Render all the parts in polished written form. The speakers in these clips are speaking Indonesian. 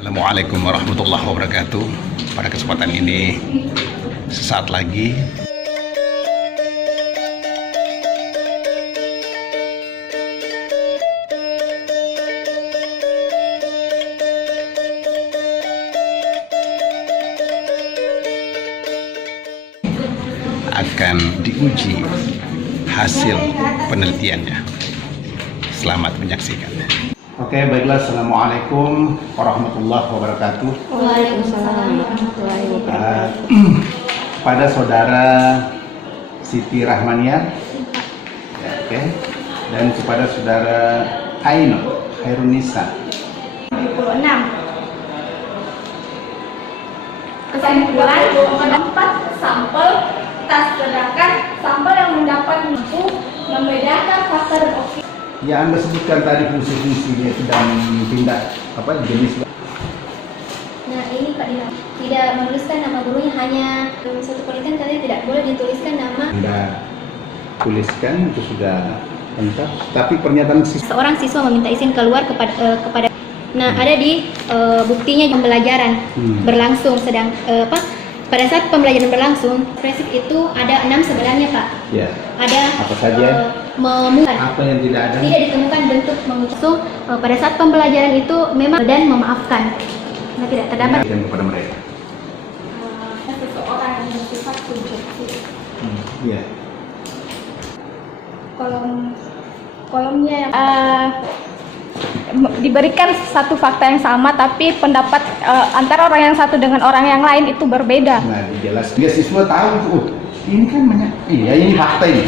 Assalamualaikum warahmatullahi wabarakatuh. Pada kesempatan ini sesaat lagi akan diuji hasil penelitiannya. Selamat menyaksikan. Oke, baiklah. Assalamualaikum warahmatullahi wabarakatuh. Waalaikumsalam warahmatullahi wabarakatuh. Pada saudara Siti Rahmaniar, ya, oke, dan kepada saudara Aino Khairunisa. 76. Kesimpulan mendapat sampel tas, sedangkan sampel yang mendapat mampu membedakan faktor oksigen. Ya, Anda sebutkan tadi fungsi-fungsi dia sedang pindah jenis. Nah, ini Pak Dina tidak menuliskan nama gurunya, hanya satu penelitian kalian tidak boleh dituliskan nama. Anda tuliskan itu sudah lengkap, tapi pernyataan Seorang siswa meminta izin keluar kepada. Nah, ada di buktinya pembelajaran berlangsung pada saat pembelajaran berlangsung, prinsip itu ada 6 sebenarnya, Pak. Ya. Ada apa saja? Apa yang tidak ada? Tidak ditemukan bentuk mengusul. Pada saat pembelajaran itu memang dan memaafkan. Nah, tidak terdapat Dan kepada mereka. Seseorang yang bersifat subjektif. Iya. Kolomnya yang diberikan satu fakta yang sama, tapi pendapat antara orang yang satu dengan orang yang lain itu berbeda. Nah, jelas dia siswa tahu ini kan banyak. Iya, ini fakta ini.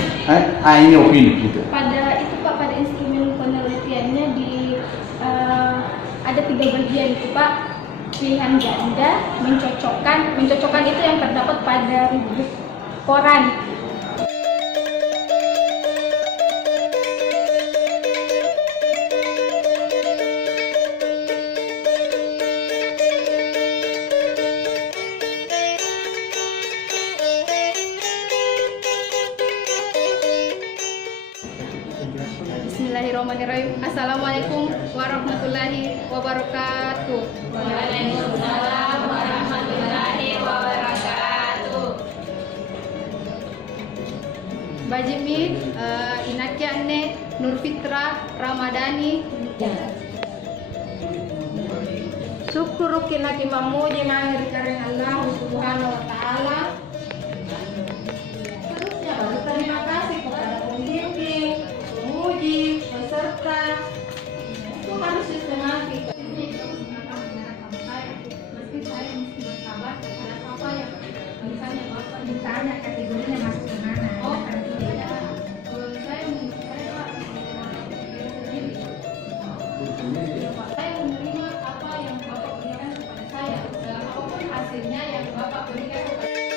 Ini opini gitu. Pada itu Pak, pada instrumen penelitiannya ada 3 bagian itu Pak. Pilihan ganda, mencocokkan itu yang terdapat pada rubrik koran. Bismillahirrahmanirrahim. Assalamualaikum warahmatullahi wabarakatuh. Waalaikumsalam warahmatullahi wabarakatuh. Bajimi Inakiane Nurfitra Ramadhani. Syukur kinaki mamuji mahir karing Allah Subhanahu wa taala. Terima kasih kepada pembimbing, penguji, peserta. Itu harus sistematik. Meski saya mesti bersabar terhadap apa yang misalnya Bapak ditanya kategorinya masuk ke mana. Oh, tidak. Saya menerima apa yang Bapak berikan kepada saya. Apapun hasilnya yang Bapak berikan kepada saya.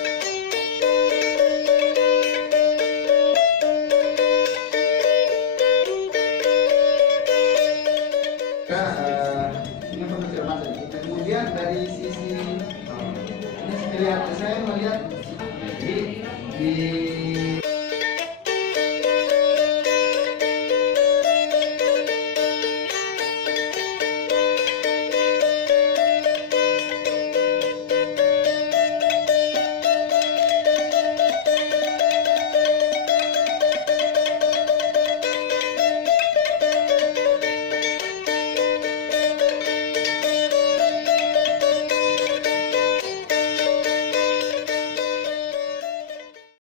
Ini pencermatan. Kemudian dari sisi ini saya melihat di